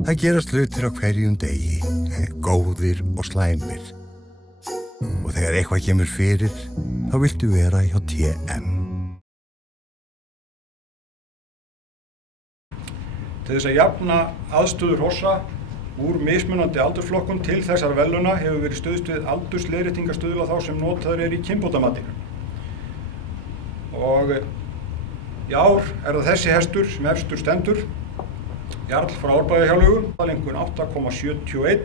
Það gerast hlutir á hverjum degi, góðir og slæmir. Og þegar eitthvað kemur fyrir, þá viltu vera hjá TM. Til þess að jafna aðstöður hrossa úr mismunandi aldursflokkum til þessar verðlauna hefur verið stuðst við aldursleiðréttingastuðla þá sem notaður í kynbótamatinu. Og í ár það þessi hestur sem efstur stendur, Jarl frá Árbæjarhjáleigu, aðalengun 8,71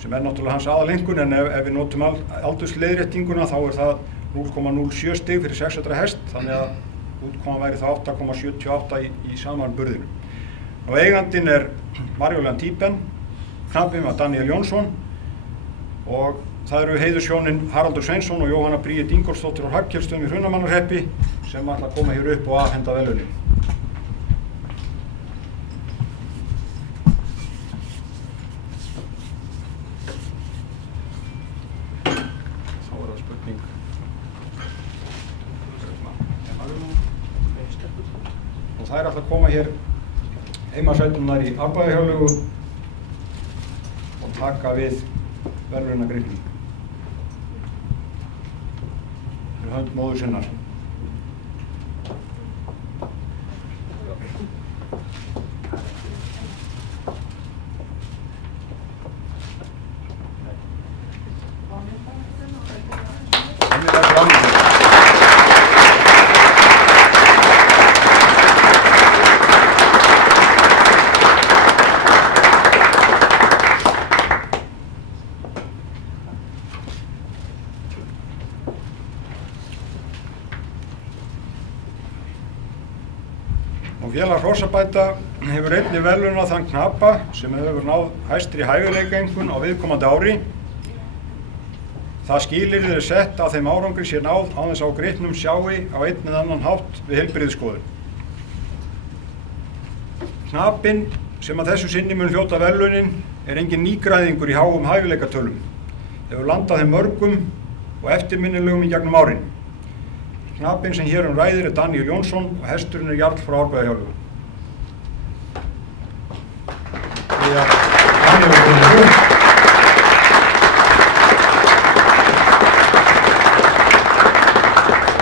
sem náttúrulega hans aðalengun, en ef við notum aldursleiðréttinguna þá það 0,07 stig fyrir 600 hest, þannig að útkoma væri það 8,78 í samanburðinu. Og eigandinn Marjólín Tíben, knappinn var Daniel Jónsson og það eru heiðurshjónin Haraldur Sveinsson og Jóhanna Bríet Ingólfsdóttir á Hrafnkelstöðum í Hrunamannahreppi sem ætla að koma hér upp og afhenda verðlaunin. Þá það spurning. Og það ætla að koma hér heimasæturnar í Árbæjarhjáleigu og taka við verðlaunagripnum fyrir hönd móður sinnar. Félag hrossabænda hefur einnig verðlaunað þann knappa sem hefur náð hæstri hæfileikaeinkunn á viðkomandi ári. Það skilyrði sett að þeim árangri sé náð án þess á gripnum sjái á einn eða annan hátt við heilbrigðisskoðun. Knappinn sem að þessu sinni mun hljóta verðlaunin engin nýgræðingur í háum hæfileikatölum. Hefur landað þeim mörgum og eftirminnilegum í gegnum árin. Knappinn sem hér ræðir Daniel Jónsson og hesturinn Jarl frá Árbæjarhjáleigu.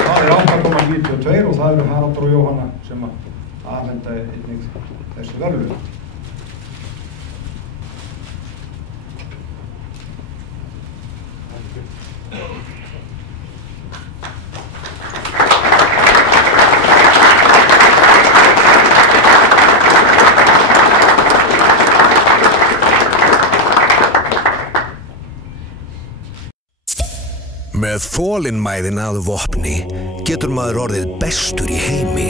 Það 8,92 og það eru Haraldur og Jóhanna sem afhenda einnig þessi verðlaun. Með þolinmæðina að vopni getur maður orðið bestur í heimi.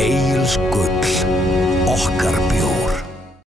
Egils gull, okkar